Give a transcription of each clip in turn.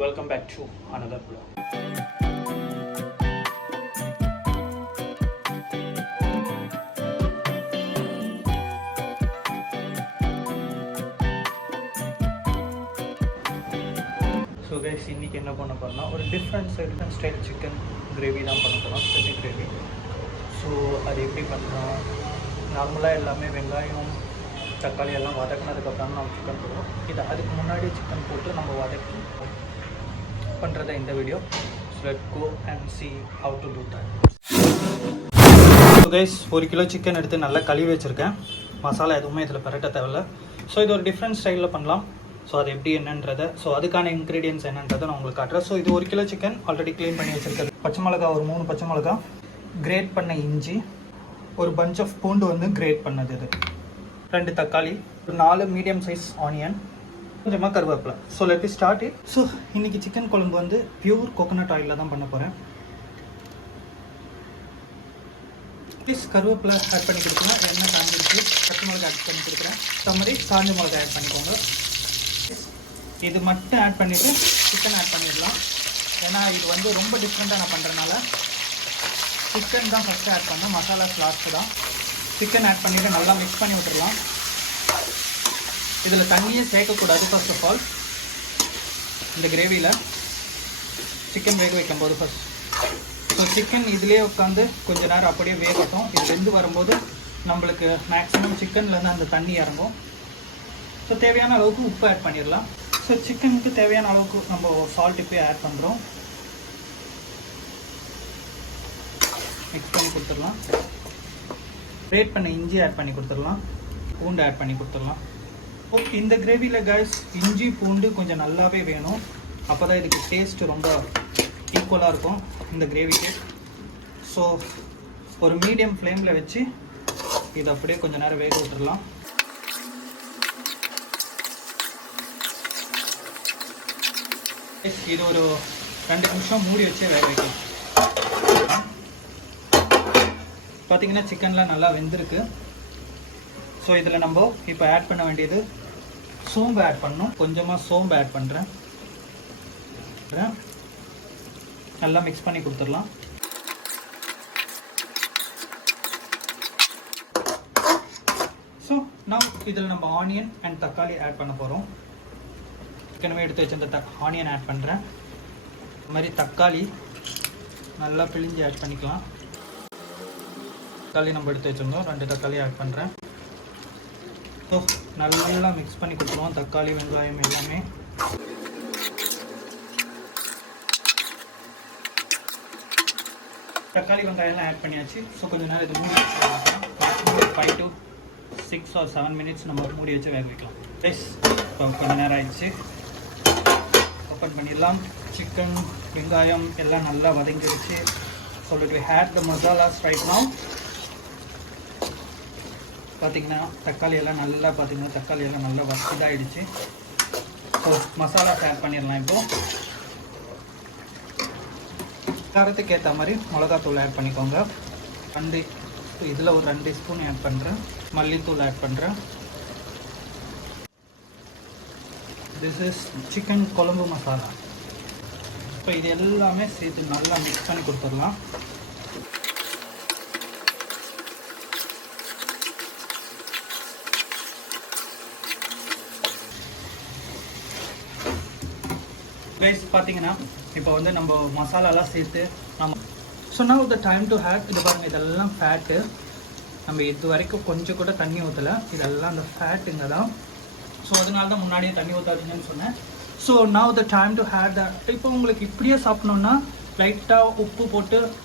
Welcome back to another vlog. So guys, இன்னைக்கு என்ன பண்ண போறோம்னா ஒரு டிஃப்ரெண்ட் ஸ்டைல் சிக்கன் கிரேவி தான் பண்ண போறோம். Chicken gravy. ஸோ அது எப்படி பண்ணுறோம்? நார்மலாக எல்லாமே வெங்காயம் தக்காளி எல்லாம் வதக்கினதுக்கப்புறம் நம்ம சிக்கன் போடுவோம். இது அதுக்கு முன்னாடி சிக்கன் போட்டு நம்ம வதக்கி பண்ணுறத இந்த video. So let go and see how to do that. So guys, 1 kilo chicken எடுத்து நல்லா கழுவி வச்சுருக்கேன். மசாலா எதுவுமே இதில் பரட்ட தேவையில்ல. ஸோ இது ஒரு டிஃப்ரெண்ட் ஸ்டைலில் பண்ணலாம். ஸோ அது எப்படி என்னன்றதை, ஸோ அதுக்கான இன்க்ரீடியன்ஸ் என்னன்றதை நான் உங்களுக்கு காட்டுறேன். ஸோ இது 1 கிலோ சிக்கன் ஆல்ரெடி க்ளீன் பண்ணி வச்சுருக்கேன். பச்சை மிளகா ஒரு 3 பச்சை மிளகா, கிரேட் பண்ண இஞ்சி, ஒரு பஞ்ச் ஆஃப் பூண்டு வந்து கிரேட் பண்ணது, இது 2 தக்காளி, ஒரு 4 மீடியம் சைஸ் ஆனியன், கொஞ்சமாக கருவேப்பிலை. So let me start it. So இன்றைக்கி சிக்கன் குழம்பு வந்து பியூர் கோகோனட் ஆயிலில் தான் பண்ண போகிறேன். ப்ளீஸ் கருவேப்பிலை ஆட் பண்ணி கொடுக்குறேன். எண்ணெய் காஞ்சிருக்கு, பச்சை மிளகா ஆட் பண்ணி கொடுக்குறேன். மாதிரி காஞ்ச மிளகா ஆட் பண்ணிக்கோங்க. இது மட்டும் ஆட் பண்ணிவிட்டு சிக்கன் ஆட் பண்ணிடலாம். ஏன்னா இது வந்து ரொம்ப டிஃப்ரெண்ட்டாக நான் பண்ணுறதுனால சிக்கன் தான் ஃபஸ்ட்டு ஆட் பண்ணேன், மசாலாஸ் லாஸ்ட்டு தான். சிக்கன் ஆட் பண்ணிவிட்டு நல்லா மிக்ஸ் பண்ணி விட்டுடலாம். இதில் தண்ணியே சேர்க்கக்கூடாது. ஃபர்ஸ்ட் ஆஃப் ஆல் இந்த கிரேவியில் சிக்கன் வேக வைக்கும்போது ஃபர்ஸ்ட், ஸோ சிக்கன் இதிலே உட்காந்து கொஞ்ச நேரம் அப்படியே வேகட்டும். இது வெந்து வரும்போது நம்மளுக்கு மேக்ஸிமம் சிக்கன்லேருந்து அந்த தண்ணி இறங்கும். ஸோ தேவையான அளவுக்கு உப்பு ஆட் பண்ணிடலாம். ஸோ சிக்கனுக்கு தேவையான அளவுக்கு நம்ம சால்ட் இப்போ ஆட் பண்ணுறோம். மிக்ஸ் பண்ணி கொடுத்துடலாம். கிரேட் பண்ண இஞ்சி ஆட் பண்ணி கொடுத்துடலாம். பூண்டு ஆட் பண்ணி கொடுத்துடலாம். ஓகே, இந்த கிரேவியில் கைஸ் இஞ்சி பூண்டு கொஞ்சம் நல்லாவே வேணும். அப்போ தான் இதுக்கு டேஸ்ட்டு ரொம்ப ஈக்குவலாக இருக்கும் இந்த கிரேவிக்கு. ஸோ ஒரு மீடியம் ஃப்ளேமில் வச்சு இதை அப்படியே கொஞ்சம் நேரம் வேக விட்டுடலாம். இது ஒரு 2 நிமிஷம் மூடி வச்சே வேக வைக்கலாம். பார்த்தீங்கன்னா சிக்கன்லாம் நல்லா வெந்திருக்கு. ஸோ இதில் நம்ம இப்போ ஆட் பண்ண வேண்டியது சோம்பு ஆட் பண்ணணும். கொஞ்சமாக சோம்பு ஆட் பண்ணுறேன். நல்லா மிக்ஸ் பண்ணி கொடுத்துடலாம். ஸோ நான் இதில் நம்ம ஆனியன் அண்ட் தக்காளி ஆட் பண்ண போகிறோம். ஏற்கனவே எடுத்து வச்சிருந்த ஆனியன் ஆட் பண்ணுறேன். இது மாதிரி தக்காளி நல்லா பிழிஞ்சு ஆட் பண்ணிக்கலாம். தக்காளி நம்ம எடுத்து வச்சுருந்தோம், 2 தக்காளி ஆட் பண்ணுறேன். ஸோ நல்லா மிக்ஸ் பண்ணி கொடுத்துருவோம். தக்காளி வெங்காயம் எல்லாமே தக்காளி வெங்காயம்லாம் ஆட் பண்ணியாச்சு. ஸோ கொஞ்சம் நேரம் இது மூடி வச்சு 5 to 6 or 7 minutes நம்ம மூடி வச்சு வேக வைக்கலாம். ரைஸ் இப்போ கொஞ்சம் நேரம் ஆயிடுச்சு. ஓப்பன் பண்ணிடலாம். சிக்கன் வெங்காயம் எல்லாம் நல்லா வதங்கிடுச்சு. So let we add the masalas right now. பார்த்தீங்கன்னா தக்காளி எல்லாம் நல்லா இதாகிடுச்சு. ஸோ மசாலாஸ் ஆட் பண்ணிடலாம். இப்போது காரத்துக்கு ஏற்ற மாதிரி மிளகாத்தூள் ஆட் பண்ணிக்கோங்க. 2 இதில் ஒரு 2 ஸ்பூன் ஆட் பண்ணுறேன். மல்லித்தூள் ஆட் பண்ணுறேன். திஸ் இஸ் சிக்கன் குழம்பு மசாலா. இப்போ இது எல்லாமே சேர்த்து நல்லா மிக்ஸ் பண்ணி கொடுத்துடலாம். கைஸ் பார்த்தீங்கன்னா இப்போ வந்து நம்ம மசாலாலாம் சேர்த்து நம்ம so now the time to heat. இது பாருங்கள், இதெல்லாம் ஃபேட்டு. நம்ம இது வரைக்கும் கொஞ்சம் கூட தண்ணி ஊற்றலை. இதெல்லாம் அந்த ஃபேட்டுங்க தான். ஸோ அதனால தான் முன்னாடியே தண்ணி ஊற்றாதீங்கன்னு சொன்னேன். So now the time to heat the. இப்போ உங்களுக்கு இப்படியே சாப்பிட்ணுன்னா லைட்டாக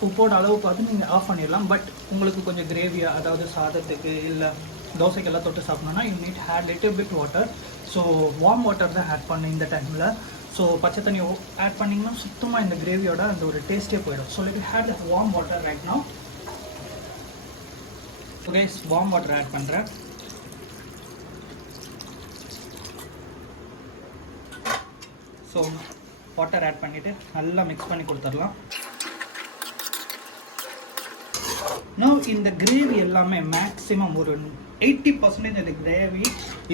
உப்போட அளவு பார்த்து நீங்கள் ஆஃப் பண்ணிடலாம். பட் உங்களுக்கு கொஞ்சம் கிரேவியாக, அதாவது சாதத்துக்கு இல்லை தோசைக்கெல்லாம் தொட்டு சாப்பிட்ணுன்னா you need had little bit water. So warm water தான் ஆட் பண்ணேன் இந்த டைமில். ஸோ பச்சை தண்ணி ஆட் பண்ணிங்கன்னா சுத்தமாக இந்த கிரேவியோட அந்த ஒரு டேஸ்ட்டே போயிடும். So let we heat the warm water right now. Okay, warm water add பண்ணுறேன். ஸோ வாட்டர் ஆட் பண்ணிவிட்டு நல்லா மிக்ஸ் பண்ணி கொடுத்துடலாம். Now இந்த கிரேவி எல்லாமே மேக்ஸிமம் ஒரு 80% இந்த கிரேவி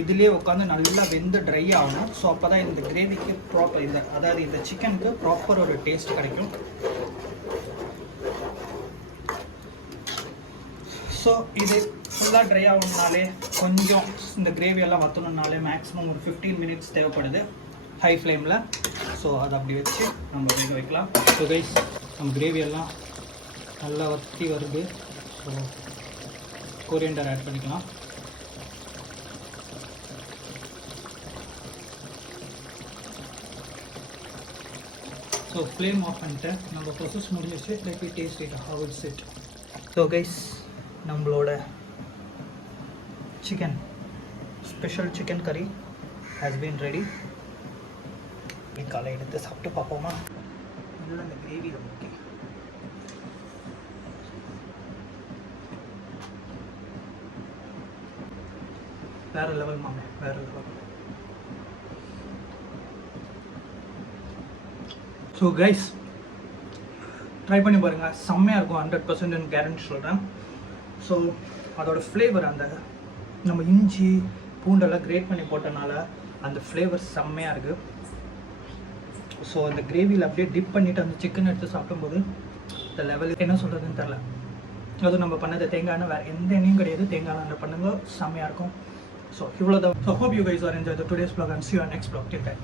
இதுலேயே உட்காந்து நல்லா வெந்து ட்ரை ஆகணும். ஸோ அப்போ தான் இந்த கிரேவிக்கு ப்ராப்பர் அதாவது இந்த சிக்கனுக்கு ப்ராப்பர் ஒரு டேஸ்ட் கிடைக்கும். ஸோ இது ஃபுல்லாக ட்ரை ஆகணுனாலே கொஞ்சம் இந்த கிரேவியெல்லாம் வற்றணுன்னாலே மேக்ஸிமம் ஒரு 15 மினிட்ஸ் தேவைப்படுது ஹை ஃப்ளேமில். ஸோ அதை அப்படி வச்சு நம்ம வேக வைக்கலாம். ஸோ கைஸ் நம்ம கிரேவியெல்லாம் நல்லா வற்றி வருது. ஸோ கொரியண்டர் ஆட் பண்ணிக்கலாம். ஸோ ஃப்ளேம் ஆஃப் பண்ணிட்டு நம்ம ப்ரொசஸ் முடிஞ்சிச்சு. Let me taste it how it's it. So guys நம்மளோட சிக்கன் ஸ்பெஷல் சிக்கன் கறி ஹேஸ் பீன் ரெடி. காலை எடுத்து சாப்பிட்டு பார்ப்போமா? இல்லை இந்த கிரேவி ஓகே. வேறு லெவல் மாமே, வேறு லெவல். ஸோ கைஸ் ட்ரை பண்ணி பாருங்கள், செம்மையாக இருக்கும். 100% கேரண்டி சொல்கிறேன். ஸோ அதோடய ஃப்ளேவர் அந்த நம்ம இஞ்சி பூண்டெல்லாம் கிரேட் பண்ணி போட்டனால அந்த ஃப்ளேவர் செம்மையாக இருக்குது. ஸோ அந்த கிரேவியில் அப்படியே டிப் பண்ணிவிட்டு அந்த சிக்கன் எடுத்து சாப்பிடும்போது இந்த லெவலுக்கு என்ன சொல்கிறதுன்னு தெரில. அதுவும் நம்ம பண்ணது தேங்காய் எண்ணெய், வேறு எந்த எண்ணெயும் கிடையாது. தேங்காய் எண்ணெய் பண்ணுங்க, செம்மையாக இருக்கும். ஸோ இவ்வளோ தான். So hope you guys are enjoy the today's vlog and see you on next vlog. Till then.